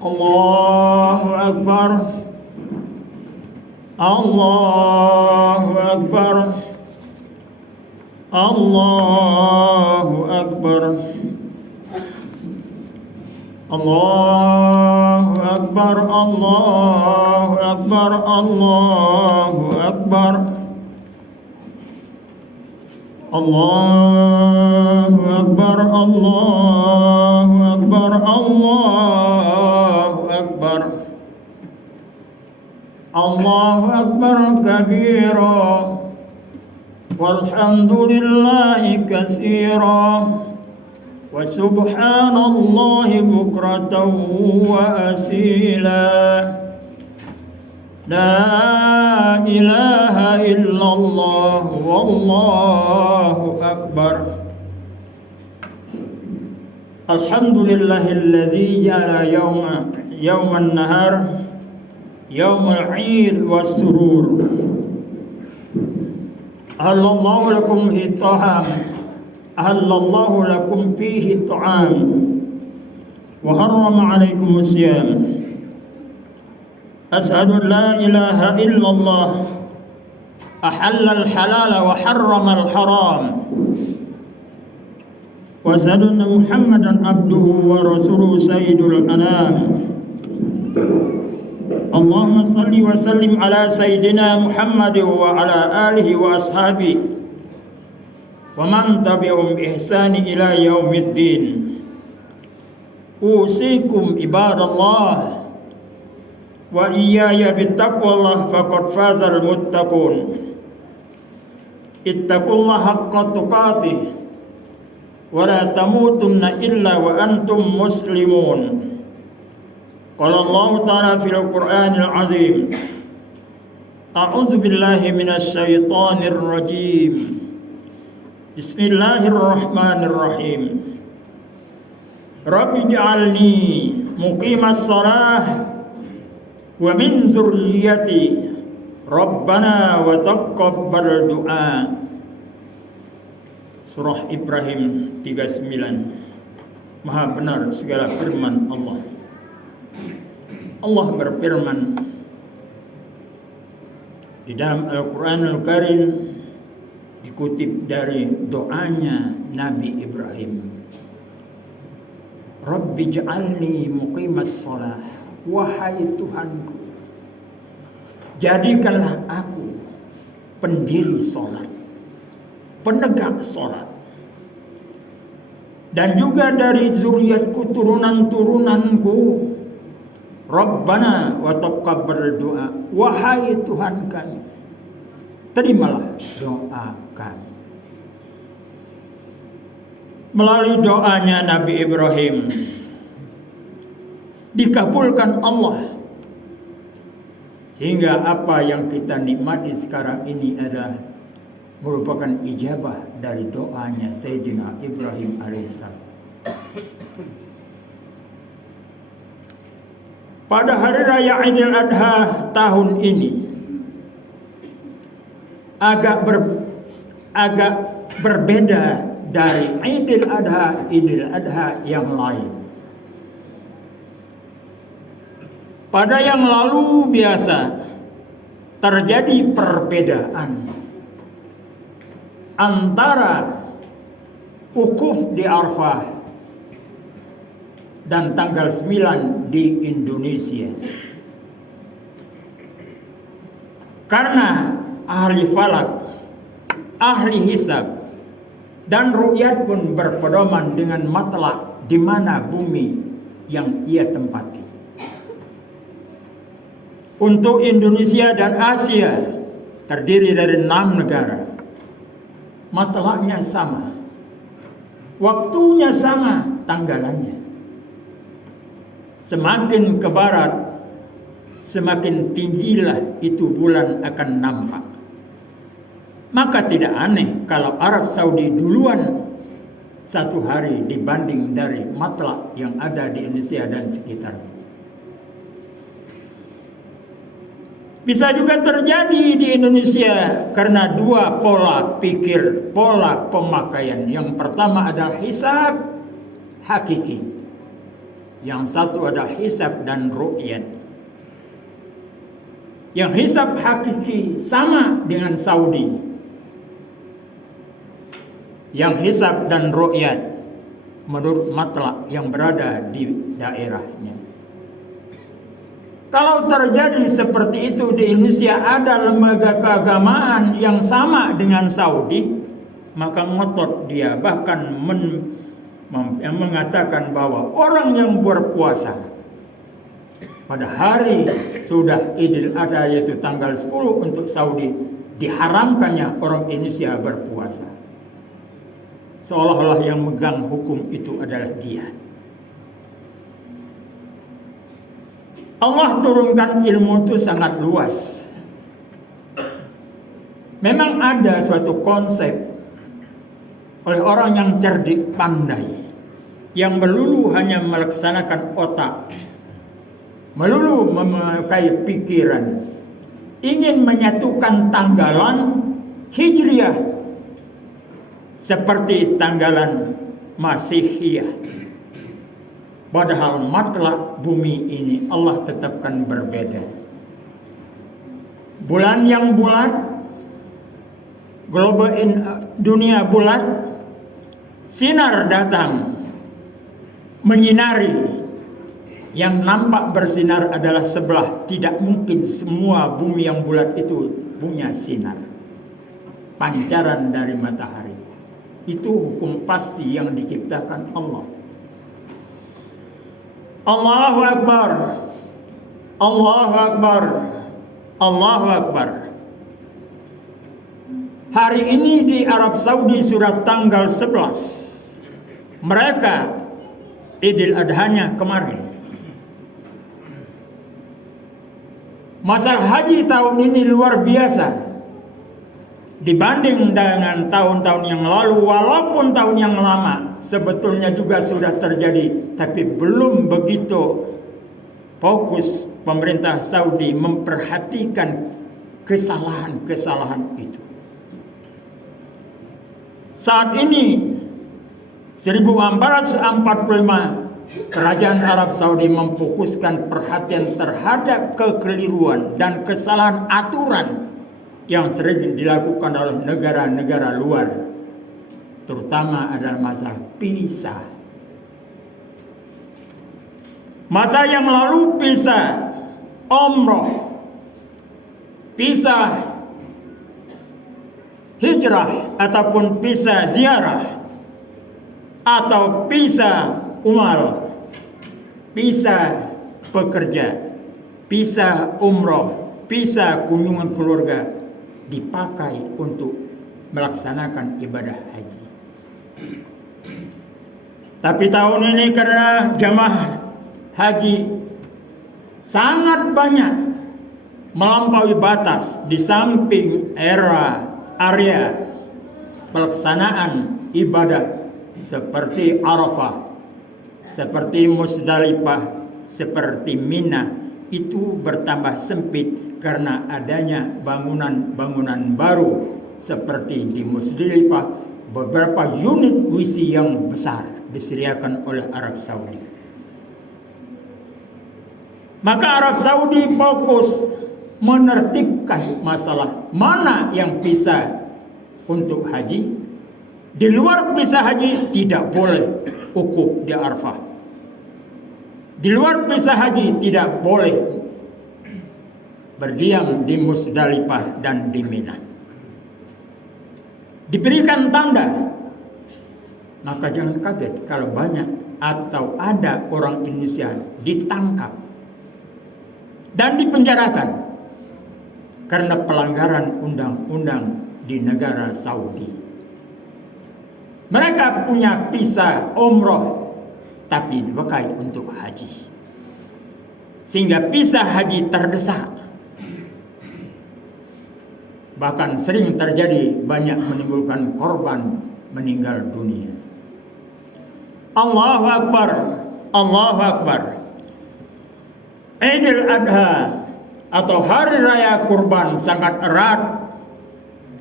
Allahu Akbar. Allahu Akbar. Allahu Akbar. Allahu Akbar. Allahu Akbar. Allahu Akbar. Allahu Akbar. Allahu Akbar. Allahu Akbar. Allahu Akbar kabira walhamdulillahi katsira wa subhanallahi bukratan wa asila. La ilaha illallah wallahu akbar. Alhamdulillahilladzi ja'ala yawman nahar yawmal 'id was surur. Ahallallahu lakum fihi ta'am. Ahallallahu lakum fihi ta'am. Wa harrama 'alaikumus siyam. Ashhadu an la ilaha illallah. Ahalla al-halala wa harrama al-haram. Wa ashhadu anna Muhammadan abduhu wa rasuluhu sayyidul anam. Allahumma salli wa sallim ala sayyidina Muhammad wa ala alihi wa ashabihi wa man tabi'ahum bi ihsani ila yaumiddin. Usikum ibadallah wa iyaya bittaqwallah faqad fazal muttaqun. Ittaqullaha haqqa tuqatih wa la tamutunna illa wa antum muslimun. Qala Allah ta'ala fil Qur'anil azim. A'udzu billahi minasy syaithanir rajim. Bismillahirrahmanirrahim. Rabbi ij'alni muqimas shalah wa min dzurriyyati Rabbana wa taqabbal du'a. Surah Ibrahim 39. Maha benar segala firman Allah. Allah berfirman di dalam Al-Qur'anul Karim, dikutip dari doanya Nabi Ibrahim. Rabbi ja'alni muqimas shalah. Wahai Tuhanku, jadikanlah aku pendiri salat, penegak salat. Dan juga dari zuriatku, turunan-turunanku. Rabbana wa taqabbal du'a. Wahai Tuhan kami, terimalah doa kami. Melalui doanya Nabi Ibrahim dikabulkan Allah, sehingga apa yang kita nikmati sekarang ini adalah merupakan ijabah dari doanya Sayyidina Ibrahim alaihissalam. Pada hari raya Idul Adha tahun ini agak berbeda dari Idul Adha yang lain. Pada yang lalu biasa terjadi perbedaan antara wukuf di Arafah dan tanggal 9 di Indonesia. Karena ahli falak, ahli hisab, dan ru'yat pun berpedoman dengan matlak di mana bumi yang ia tempati. Untuk Indonesia dan Asia terdiri dari 6 negara. Matlaknya sama, waktunya sama, tanggalannya. Semakin ke barat, semakin tinggilah itu bulan akan nampak. Maka tidak aneh kalau Arab Saudi duluan 1 hari dibanding dari matlak yang ada di Indonesia dan sekitar. Bisa juga terjadi di Indonesia karena dua pola pikir, pola pemakaian. Yang pertama adalah hisab hakiki. Yang satu adalah hisab dan ru'yat. Yang hisab hakiki sama dengan Saudi. Yang hisab dan ru'yat menurut matlak yang berada di daerahnya. Kalau terjadi seperti itu di Indonesia, ada lembaga keagamaan yang sama dengan Saudi, maka ngotot dia, bahkan mengatakan bahwa orang yang berpuasa pada hari sudah Idul Adha, yaitu tanggal 10 untuk Saudi, diharamkannya orang Indonesia berpuasa. Seolah-olah yang megang hukum itu adalah dia. Allah turunkan ilmu itu sangat luas. Memang ada suatu konsep oleh orang yang cerdik pandai, yang melulu hanya melaksanakan otak, melulu memakai pikiran, ingin menyatukan tanggalan Hijriah seperti tanggalan Masihiyah. Padahal matlak bumi ini Allah tetapkan berbeda. Bulan yang bulat, dunia bulat, sinar datang menyinari. Yang nampak bersinar adalah sebelah. Tidak mungkin semua bumi yang bulat itu punya sinar. Pancaran dari matahari. Itu hukum pasti yang diciptakan Allah. Allahu Akbar, Allahu Akbar, Allahu Akbar. Hari ini di Arab Saudi sudah tanggal 11. Mereka Idul Adhanya kemarin. Masa haji tahun ini luar biasa dibanding dengan tahun-tahun yang lalu. Walaupun tahun yang lama sebetulnya juga sudah terjadi, tapi belum begitu fokus pemerintah Saudi memperhatikan kesalahan-kesalahan itu. Saat ini 1445 Kerajaan Arab Saudi memfokuskan perhatian terhadap kekeliruan dan kesalahan aturan yang sering dilakukan oleh negara-negara luar, terutama adalah masa pisah. Masa yang lalu pisah umroh, pisah hijrah ataupun pisah ziarah, atau pisah umar, pisah pekerja, pisah umroh, pisah kunjungan keluarga, dipakai untuk melaksanakan ibadah haji. Tapi tahun ini karena jamaah haji sangat banyak melampaui batas, di samping area pelaksanaan ibadah seperti Arafah, seperti Musdalifah, seperti Mina, itu bertambah sempit karena adanya bangunan-bangunan baru seperti di Musdalifah. Beberapa unit WC yang besar disediakan oleh Arab Saudi. Maka Arab Saudi fokus menertibkan masalah mana yang bisa untuk haji. Di luar visa haji tidak boleh wukuf di Arafah. Di luar visa haji tidak boleh berdiam di Musdalifah dan di Mina. Diberikan tanda. Maka jangan kaget kalau banyak atau ada orang Indonesia ditangkap dan dipenjarakan karena pelanggaran undang-undang di negara Saudi. Mereka punya visa umroh tapi dipakai untuk haji, sehingga visa haji terdesak. Bahkan sering terjadi banyak menimbulkan korban meninggal dunia. Allahu Akbar, Allahu Akbar. Idul Adha atau hari raya kurban sangat erat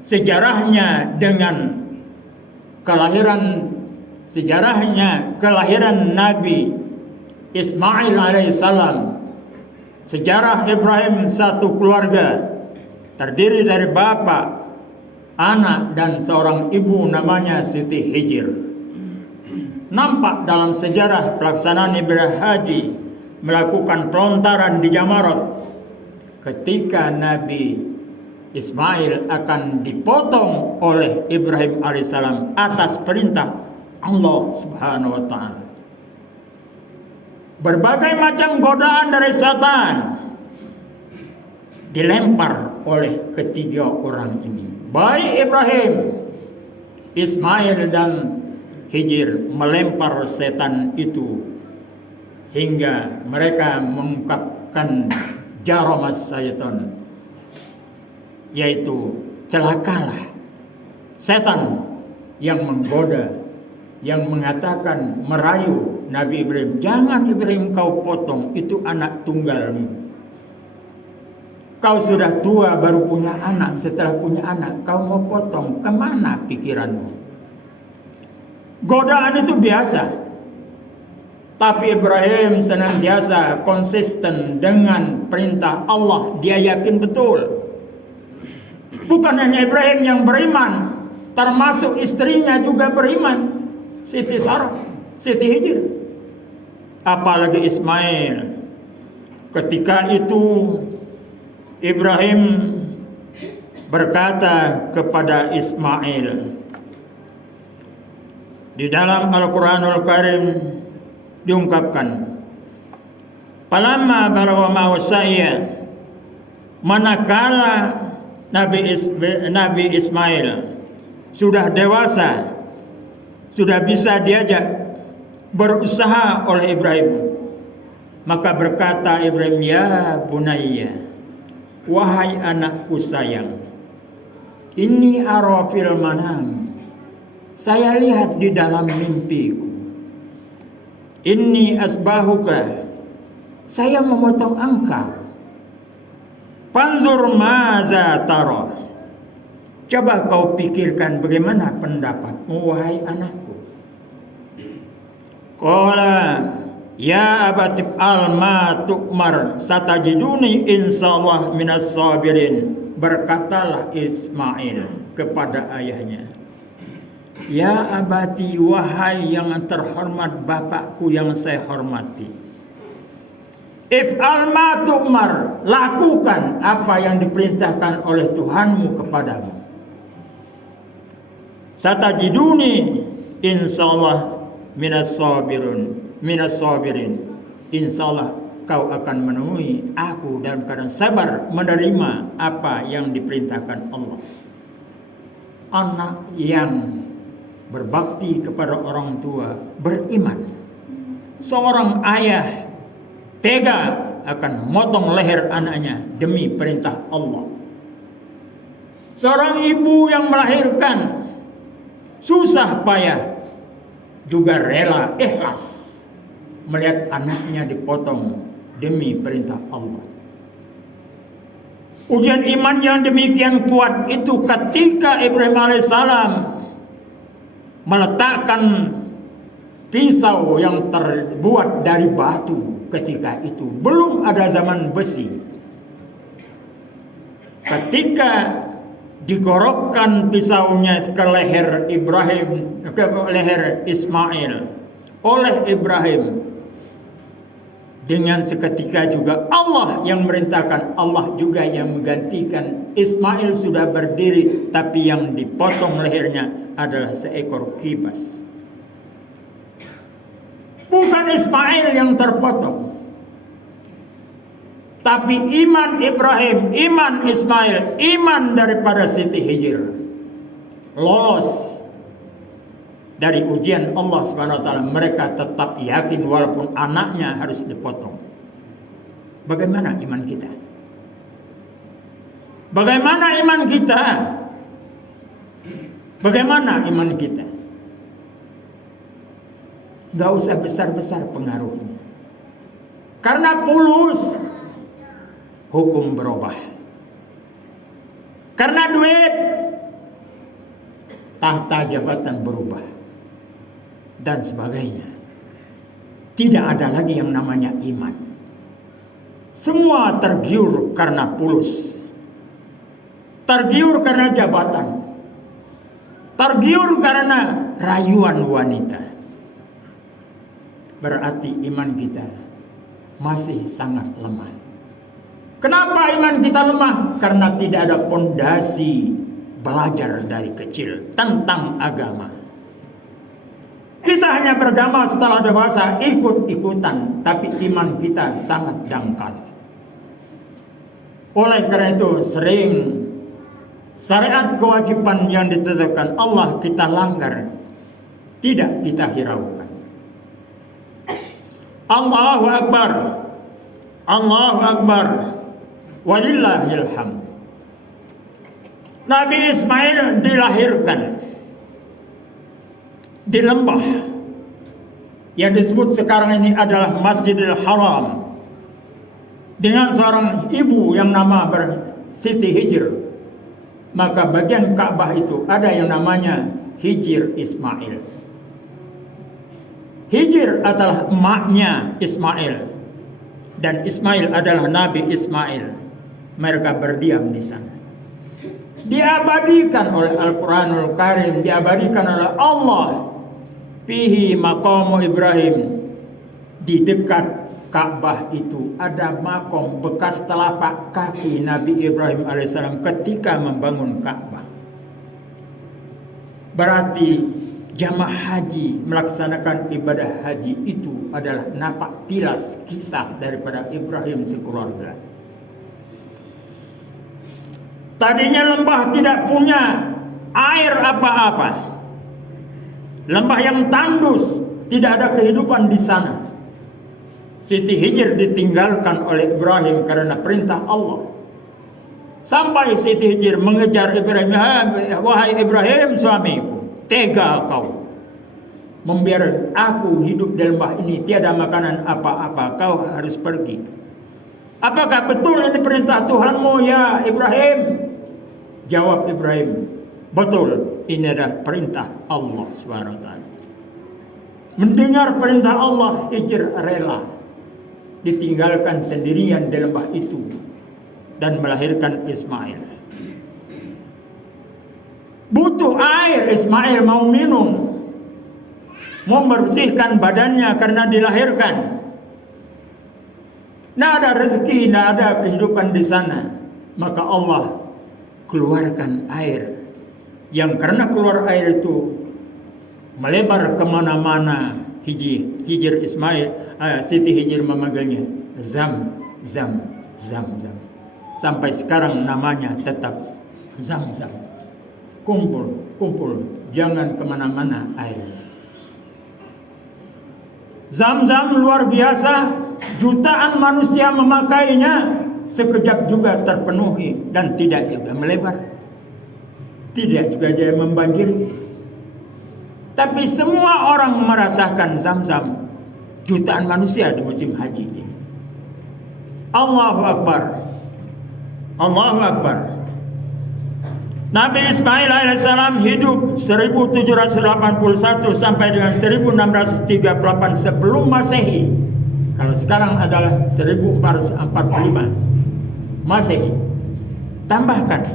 sejarahnya dengan kelahiran Nabi Ismail alaihissalam. Sejarah Ibrahim satu keluarga terdiri dari bapak, anak, dan seorang ibu namanya Siti Hijir. Nampak dalam sejarah pelaksanaan ibadah haji melakukan pelontaran di Jamarat ketika Nabi Ismail akan dipotong oleh Ibrahim alaihissalam atas perintah Allah subhanahu wa ta'ala. Berbagai macam godaan dari setan dilempar oleh ketiga orang ini. Baik Ibrahim, Ismail, dan Hijir melempar setan itu sehingga mereka mengungkapkan jaramas syaitan, yaitu celakalah setan yang menggoda, yang mengatakan, merayu Nabi Ibrahim, jangan Ibrahim kau potong, itu anak tunggalmu. Kau sudah tua baru punya anak, setelah punya anak kau mau potong, kemana pikiranmu? Godaan itu biasa. Tapi Ibrahim senantiasa konsisten dengan perintah Allah. Dia yakin betul. Bukan hanya Ibrahim yang beriman, termasuk istrinya juga beriman, Siti Sarah, Siti Hijir. Apalagi Ismail. Ketika itu Ibrahim berkata kepada Ismail, di dalam Al-Quranul Karim diungkapkan, "Falamma balagha ma'ahu sa'ya," manakala Nabi Ismail sudah dewasa, sudah bisa diajak berusaha oleh Ibrahim, maka berkata Ibrahim, "Ya bunayya, wahai anakku sayang, inni ara fil manam, saya lihat di dalam mimpiku, inni asbahuka, saya memotong engkau, panzur maza tara, coba kau pikirkan bagaimana pendapatmu wahai anakku." Qala ya abati al ma tu'mar satajiduni insyaallah minas sabirin. Berkatalah Ismail kepada ayahnya, "Ya abati, wahai yang terhormat bapakku yang saya hormati, if'al ma tu'mar, lakukan apa yang diperintahkan oleh Tuhanmu kepadamu. Satajiduni insyaallah minas sabirin, insyaallah kau akan menemui aku dalam keadaan sabar menerima apa yang diperintahkan Allah." Anak yang berbakti kepada orang tua, beriman. Seorang ayah tega akan motong leher anaknya demi perintah Allah. Seorang ibu yang melahirkan susah payah juga rela ikhlas melihat anaknya dipotong demi perintah Allah. Ujian iman yang demikian kuat itu ketika Ibrahim alaihissalam meletakkan pisau yang terbuat dari batu. Ketika itu belum ada zaman besi. Ketika digorokkan pisaunya ke leher Ibrahim, ke leher Ismail oleh Ibrahim, dengan seketika juga Allah yang merintahkan, Allah juga yang menggantikan. Ismail sudah berdiri, tapi yang dipotong lehernya adalah seekor kibas. Bukan Ismail yang terpotong, tapi iman Ibrahim, iman Ismail, iman daripada Siti Hijir lolos dari ujian Allah Subhanahu wa taala. Mereka tetap yakin walaupun anaknya harus dipotong. Bagaimana iman kita? Bagaimana iman kita? Bagaimana iman kita? Gak usah besar-besar pengaruhnya, karena hukum berubah. Karena duit, tahta jabatan berubah dan sebagainya. Tidak ada lagi yang namanya iman. Semua tergiur karena pulus, tergiur karena jabatan, tergiur karena rayuan wanita. Berarti iman kita masih sangat lemah. Kenapa iman kita lemah? Karena tidak ada pondasi belajar dari kecil tentang agama. Kita hanya beragama setelah dewasa, ikut-ikutan, tapi iman kita sangat dangkal. Oleh karena itu sering syariat kewajiban yang ditetapkan Allah kita langgar, tidak kita hiraukan. Allahu Akbar, Allahu Akbar, walillahil hamd. Nabi Ismail dilahirkan di lembah yang disebut sekarang ini adalah Masjidil Haram, dengan seorang ibu yang nama Siti Hijr. Maka bagian Ka'bah itu ada yang namanya Hijr Ismail. Hijr adalah emaknya Ismail, dan Ismail adalah Nabi Ismail. Mereka berdiam di sana. Diabadikan oleh Al-Quranul Karim, diabadikan oleh Allah. Fihi maqamu Ibrahim. Di dekat Ka'bah itu ada makom bekas telapak kaki Nabi Ibrahim alaihissalam ketika membangun Ka'bah. Berarti jamaah haji melaksanakan ibadah haji itu adalah napak tilas kisah daripada Ibrahim sekeluarga. Tadinya lembah tidak punya air apa-apa. Lembah yang tandus, tidak ada kehidupan di sana. Siti Hijr ditinggalkan oleh Ibrahim karena perintah Allah. Sampai Siti Hijr mengejar Ibrahim, wahai Ibrahim suamiku, tega kau membiarkan aku hidup di lembah ini, tiada makanan apa-apa, kau harus pergi. Apakah betul ini perintah Tuhanmu ya Ibrahim? Jawab Ibrahim, betul, ini adalah perintah Allah SWT. Mendengar perintah Allah, Hijr rela ditinggalkan sendirian di lembah itu dan melahirkan Ismail. Butuh air, Ismail mau minum, mau membersihkan badannya karena dilahirkan. Tidak ada rezeki, tidak ada kehidupan di sana. Maka Allah keluarkan air, yang karena keluar air itu melebar kemana-mana. Hijr Ismail, Siti Hijr memanggilnya Zam, Zam, Zam, Zam. Sampai sekarang namanya tetap Zam, Zam. Kumpul, kumpul, jangan kemana-mana airnya. Zam-Zam luar biasa, jutaan manusia memakainya, sekejap juga terpenuhi dan tidak juga melebar, tidak juga jadi membanjiri. Tapi semua orang merasakan Zam-Zam, jutaan manusia di musim haji ini. Allahu Akbar, Allahu Akbar. Nabi Ismail alaihissalam hidup 1781 sampai dengan 1638 sebelum Masehi. Kalau sekarang adalah 1445 Masehi. Tambahkan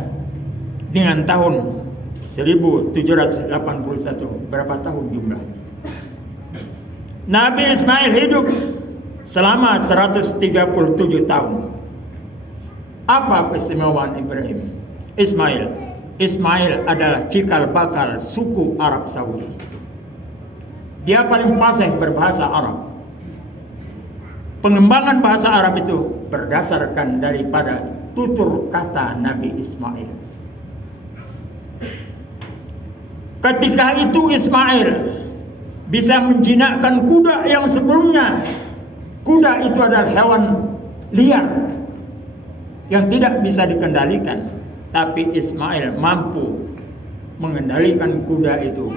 dengan tahun 1781, berapa tahun jumlahnya? Nabi Ismail hidup selama 137 tahun. Apa keistimewaan Ibrahim? Ismail adalah cikal bakal suku Arab Saudi. Dia paling fasih berbahasa Arab. Pengembangan bahasa Arab itu berdasarkan daripada tutur kata Nabi Ismail. Ketika itu Ismail bisa menjinakkan kuda yang sebelumnya. Kuda itu adalah hewan liar yang tidak bisa dikendalikan. Tapi Ismail mampu mengendalikan kuda itu,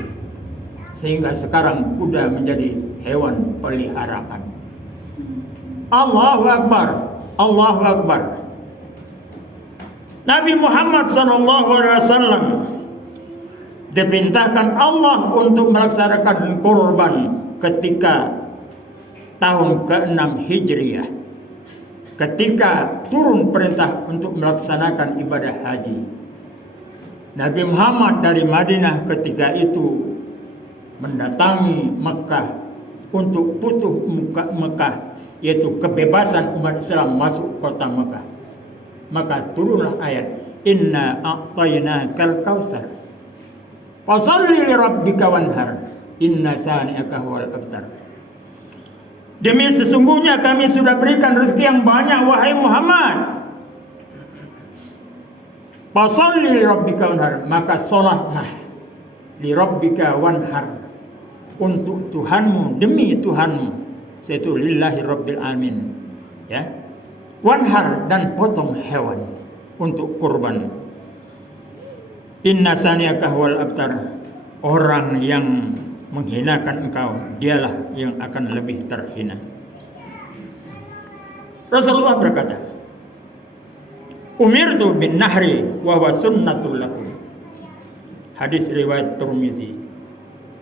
sehingga sekarang kuda menjadi hewan peliharaan. Allahu Akbar, Allahu Akbar. Nabi Muhammad SAW diperintahkan Allah untuk melaksanakan kurban ketika tahun ke-6 Hijriah, ketika turun perintah untuk melaksanakan ibadah haji. Nabi Muhammad dari Madinah ketika itu mendatangi Mekah untuk futuh Mekah, yaitu kebebasan umat Islam masuk kota Mekah. Maka turunlah ayat, Inna a'tainakal kautsar fasholli li rabbika wanhar inna sani'aka huwal abtar. Demi sesungguhnya kami sudah berikan rezeki yang banyak wahai Muhammad. Fasholli li rabbika wanhar, maka salatlah li rabbika wanhar, untuk Tuhanmu, demi Tuhanmu, yaitu lillahi rabbil alamin, ya. Wanhar, dan potong hewan untuk kurban. Inna sani'aka huwal abtar, orang yang menghinakan engkau dialah yang akan lebih terhina. Rasulullah berkata, umirtu bin nahri wa huwa sunnatul lakum. Hadis riwayat Tirmizi.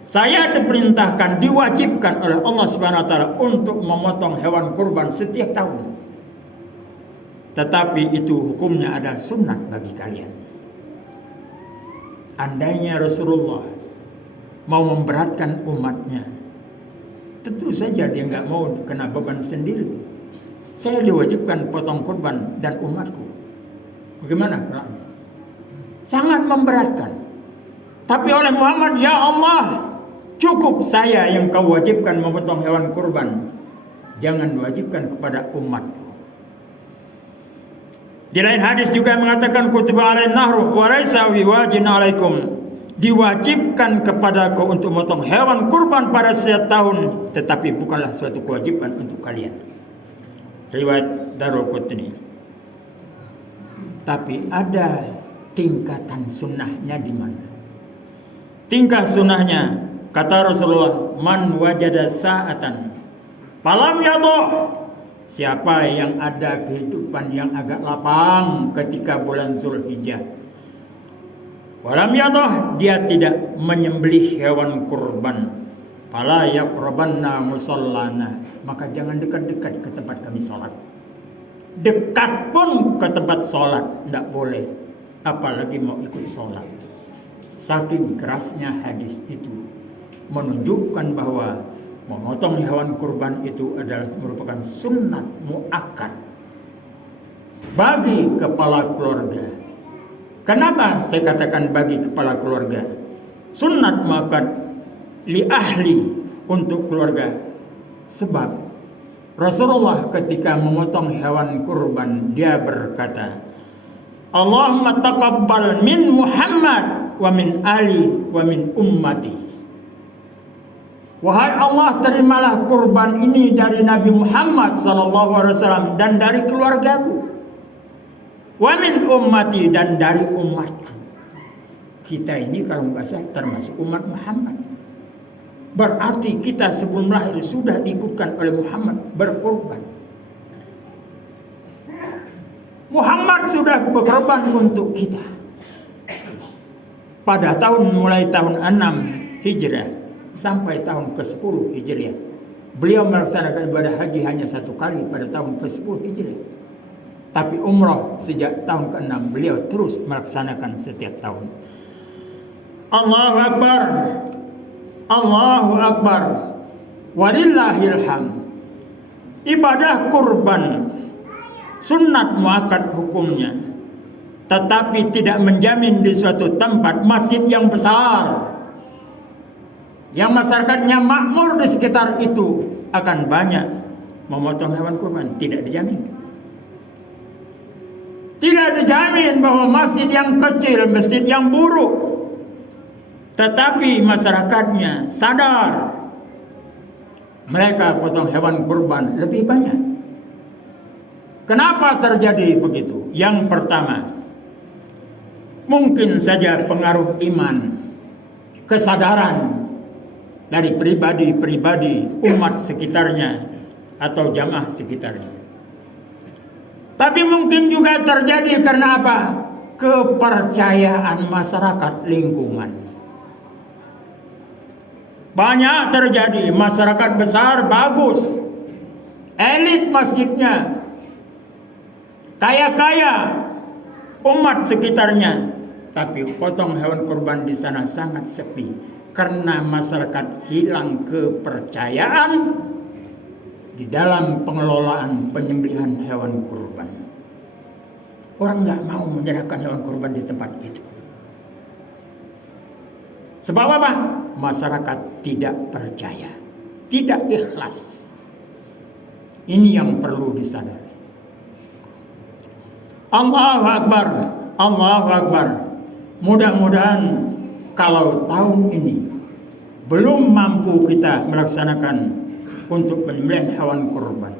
Saya diperintahkan, diwajibkan oleh Allah Subhanahu wa taala untuk memotong hewan kurban setiap tahun. Tetapi itu hukumnya adalah sunnah bagi kalian. Andainya Rasulullah mau memberatkan umatnya, tentu saja dia nggak mau kena beban sendiri. Saya diwajibkan potong kurban dan umatku. Bagaimana? Sangat memberatkan. Tapi oleh Muhammad, ya Allah, cukup saya yang kau wajibkan memotong hewan kurban. Jangan diwajibkan kepada umatku. Di lain hadis juga mengatakan, kutiba alain nahru wa laisa biwajin alaikum. Diwajibkan kepadaku untuk memotong hewan kurban pada setiap tahun, tetapi bukanlah suatu kewajiban untuk kalian. Riwayat Daruqutni. Tapi ada tingkatan sunnahnya di mana? Tingkah sunnahnya, kata Rasulullah, man wajada sa'atan falam yadh, siapa yang ada kehidupan yang agak lapang ketika bulan Zulhijjah, walam yadh, dia tidak menyembelih hewan kurban, fala yaqrabanna musallana, maka jangan dekat-dekat ke tempat kami sholat. Dekat pun ke tempat sholat tidak boleh, apalagi mau ikut sholat. Saking kerasnya hadis itu menunjukkan bahwa memotong hewan kurban itu adalah merupakan sunnat muakkad bagi kepala keluarga. Kenapa saya katakan bagi kepala keluarga? Sunnat muakkad li ahli, untuk keluarga. Sebab Rasulullah ketika memotong hewan kurban, dia berkata, Allahumma taqabbal min Muhammad wa min ali wa min ummati. Wahai Allah, terimalah kurban ini dari Nabi Muhammad SAW dan dari keluargaku. Wa min ummati, dan dari umatku. Kita ini kalau nggak salah termasuk umat Muhammad. Berarti kita sebelum lahir sudah diikutkan oleh Muhammad berkorban. Muhammad sudah berkorban untuk kita. Pada mulai tahun 6 Hijrah sampai tahun ke-10 Hijriah. Beliau melaksanakan ibadah haji hanya satu kali pada tahun ke-10 Hijriah. Tapi umrah sejak tahun ke-6 beliau terus melaksanakan setiap tahun. Allahu Akbar. Allahu Akbar. Walillahil hamd. Ibadah kurban sunnat muakkad hukumnya, tetapi tidak menjamin di suatu tempat masjid yang besar, yang masyarakatnya makmur di sekitar itu akan banyak memotong hewan kurban. Tidak dijamin. Tidak dijamin bahwa masjid yang kecil, masjid yang buruk, tetapi masyarakatnya sadar, mereka potong hewan kurban lebih banyak. Kenapa terjadi begitu? Yang pertama, mungkin saja pengaruh iman, kesadaran dari pribadi-pribadi umat sekitarnya atau jamaah sekitarnya. Tapi mungkin juga terjadi karena apa? kepercayaan masyarakat lingkungan. Banyak terjadi, masyarakat besar bagus, elit masjidnya, kaya-kaya umat sekitarnya, tapi potong hewan kurban di sana sangat sepi karena masyarakat hilang kepercayaan di dalam pengelolaan penyembelihan hewan kurban. Orang nggak mau menyerahkan hewan kurban di tempat itu. Sebab apa? Masyarakat tidak percaya, tidak ikhlas. Ini yang perlu disadari. Allahu Akbar, Allahu Akbar. Mudah-mudahan kalau tahun ini belum mampu kita melaksanakan untuk penyembelihan hewan kurban,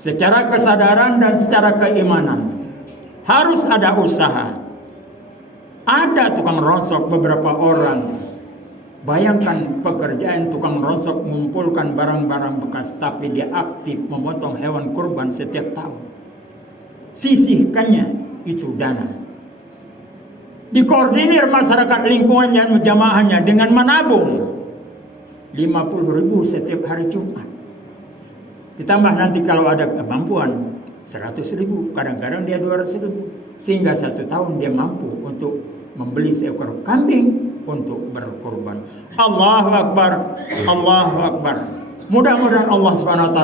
secara kesadaran dan secara keimanan harus ada usaha. Ada tukang ronsok beberapa orang. Bayangkan pekerjaan tukang ronsok mengumpulkan barang-barang bekas, tapi dia aktif memotong hewan kurban setiap tahun. Sisihkannya itu dana. Dikoordinir masyarakat lingkungannya, jamaahnya dengan menabung 50.000 setiap hari Jumat. Ditambah nanti kalau ada kemampuan 100.000, kadang-kadang dia 200.000, sehingga 1 tahun dia mampu untuk membeli seekor kambing untuk berkorban. Allahu Akbar, Allahu Akbar. Mudah-mudahan Allah SWT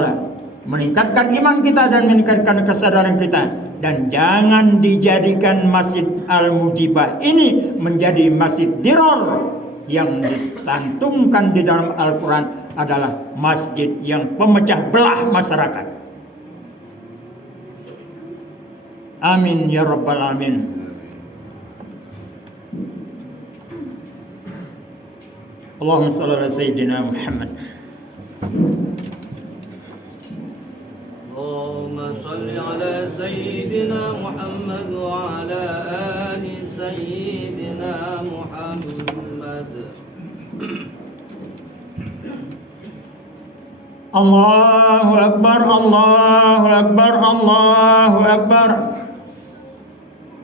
meningkatkan iman kita dan meningkatkan kesadaran kita, dan jangan dijadikan Masjid Al-Mujibah ini menjadi masjid diror yang ditantumkan di dalam Al-Quran adalah masjid yang pemecah belah masyarakat. Amin ya rabbal alamin. Allahumma salli ala sayyidina Muhammad. Allahumma salli ala sayyidina Muhammad wa ala ali sayyidina Muhammad. Allahu Akbar, Allahu Akbar, Allahu Akbar.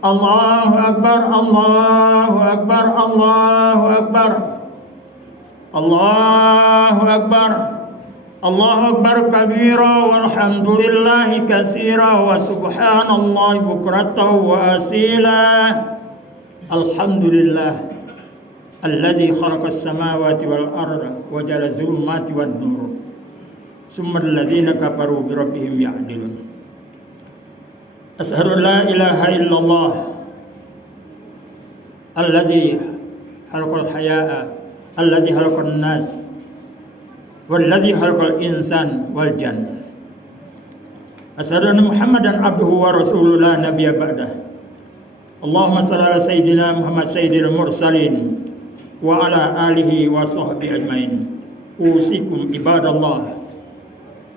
Allahu Akbar, Allahu Akbar, Allahu Akbar. Allahu Akbar. Allahu Akbar kabira walhamdulillahi katsira wa subhanallahi bukratan wa asila. Alhamdulillah alladzi khalaqas samawati wal arda wa ja'ala zulumati wan nur. Summa allazina kafaru bi rabbihim ya'dilun. Asyhadu an la ilaha illallah allazi khalaqal haya'a allazi khalaqan nas wallazi khalaqal insan wal jan. Asyhadu anna Muhammadan abduhu wa rasuluhu la nabiyya ba'dah. Allahumma shalli ala sayyidina Muhammad sayyidil mursalin wa ala alihi wa sahbihi ajmain. Usikum ibadallah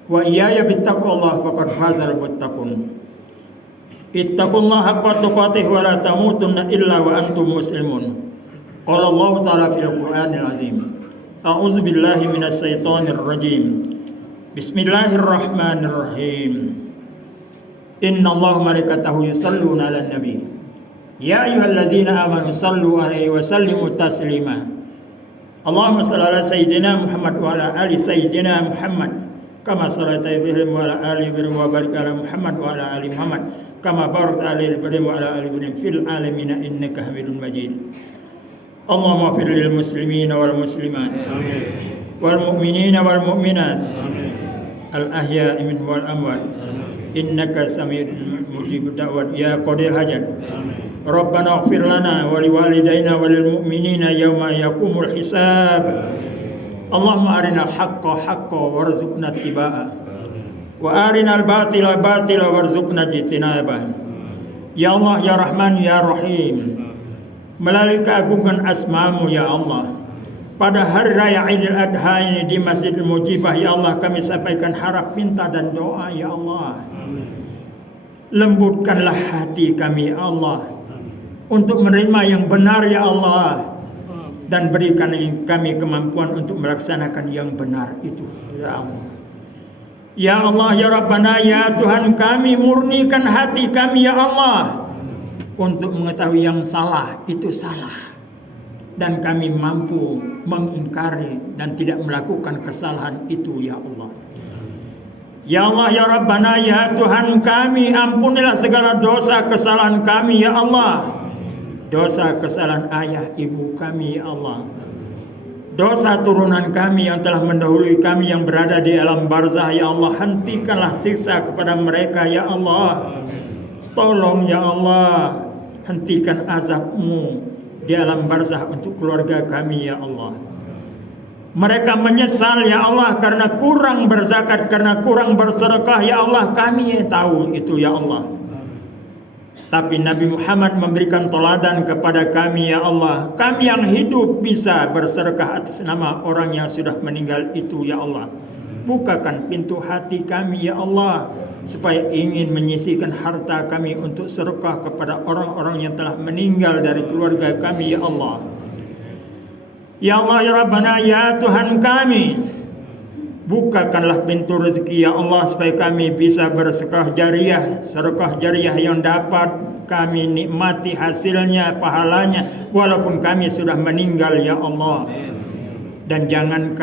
wa iyaya bittaqwallah faqad fazal muttaqun. Ittaqullaha haqqa tuqatih wa la tamutunna illa wa antum muslimun. Qala Allah ta'ala fil Qur'anil azim. A'udzu billahi minasy syaithanir rajim. Bismillahirrahmanirrahim. Innallaha wa malaikatahu yusholluna 'alan nabi. Ya ayyuhallazina amanu shallu 'alaihi wa sallimu taslima. Allahumma shalli ala sayyidina Muhammad wa ala ali sayyidina Muhammad kama shallaita Ibrahim wa ala ali Ibrahim wa barik ala Muhammad wa ala ali Muhammad kama barakta ala Ibrahim wa ala ali Ibrahim fil alamin innaka Hamidum Majid. Allahumma ighfir lil muslimina wal muslimat wal mu'minina wal mu'minat al ahya'i minhum wal amwat innaka sami'un mujibud da'wat ya qadil hajat. Rabbana ighfir lana wa liwalidayna wa lil mu'minina yawma yaqumul hisab. Allahumma arinal haqqa haqqan warzuqna ittiba'a wa arinal batila batila warzuqna ijtinabah. Ya Allah ya Rahman ya Rahim, melalui keagungan asma-Mu ya Allah, pada hari raya Idul Adha ini di Masjid Mujibah ya Allah, kami sampaikan harap, minta dan doa ya Allah. Lembutkanlah hati kami ya Allah untuk menerima yang benar ya Allah, dan berikan kami kemampuan untuk melaksanakan yang benar itu ya Allah. Ya Allah ya Rabbana ya Tuhan kami, murnikan hati kami ya Allah untuk mengetahui yang salah itu salah, dan kami mampu mengingkari dan tidak melakukan kesalahan itu ya Allah. Ya Allah ya Rabbana ya Tuhan kami, ampunilah segala dosa kesalahan kami ya Allah. Dosa kesalahan ayah ibu kami ya Allah. Dosa turunan kami yang telah mendahului kami yang berada di alam barzah ya Allah. Hentikanlah siksa kepada mereka ya Allah. Tolong ya Allah, hentikan azab-Mu di alam barzah untuk keluarga kami ya Allah. Mereka menyesal ya Allah karena kurang berzakat, karena kurang bersedekah ya Allah. Kami tahu itu ya Allah. Tapi Nabi Muhammad memberikan teladan kepada kami ya Allah. Kami yang hidup bisa bersedekah atas nama orang yang sudah meninggal itu ya Allah. Bukakan pintu hati kami ya Allah, supaya ingin menyisihkan harta kami untuk sedekah kepada orang-orang yang telah meninggal dari keluarga kami ya Allah. Ya Allah ya Rabbana ya Tuhan kami, bukakanlah pintu rezeki ya Allah, supaya kami bisa bersedekah jariah yang dapat kami nikmati hasilnya, pahalanya walaupun kami sudah meninggal ya Allah. Dan jangan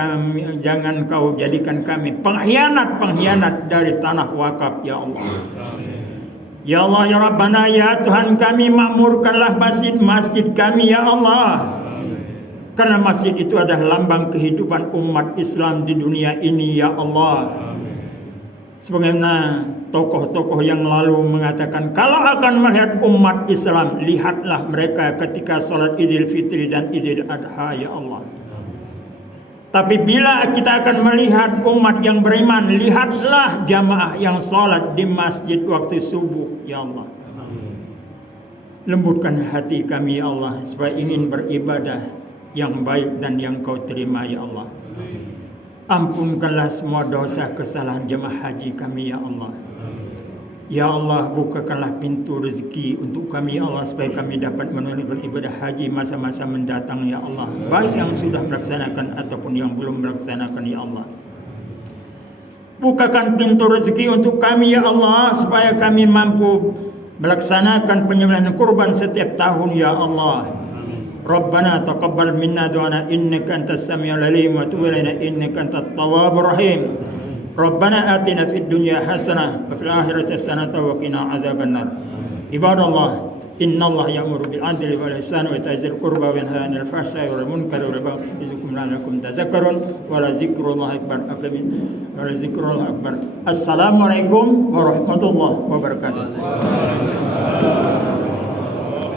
Kau jadikan kami pengkhianat dari tanah wakaf ya Allah. Ya Allah ya Rabbana ya Tuhan kami, makmurkanlah masjid kami ya Allah. Karena masjid itu adalah lambang kehidupan umat Islam di dunia ini ya Allah. Sebagaimana tokoh-tokoh yang lalu mengatakan, kalau akan melihat umat Islam, lihatlah mereka ketika sholat Idul Fitri dan Idul Adha ya Allah. Tapi bila kita akan melihat umat yang beriman, lihatlah jamaah yang sholat di masjid waktu subuh ya Allah. Lembutkan hati kami ya Allah, supaya ingin beribadah yang baik dan yang Kau terima ya Allah. Ampunkanlah semua dosa kesalahan jemaah haji kami ya Allah. Ya Allah, bukakanlah pintu rezeki untuk kami ya Allah, supaya kami dapat menunaikan ibadah haji masa-masa mendatang ya Allah, baik yang sudah melaksanakan ataupun yang belum melaksanakan ya Allah. Bukakan pintu rezeki untuk kami ya Allah, supaya kami mampu melaksanakan penyembelihan kurban setiap tahun ya Allah. Rabbana taqabbal minna du'ana innaka antas samiul alim wa tub alaina innaka antat tawwabur rahim. Rabbana atina fid dunya hasanah wa fil akhirati hasanah wa qina azabannar. Ibadallah, innallaha ya'muru bil 'adli wal ihsani wa ita'i dzil qurba wa yanha 'anil fahsya'i wal munkari wal baghi ya'izukum la'allakum tadhakkarun wa la dzikrullahi akbar. Assalamualaikum warahmatullahi wabarakatuh.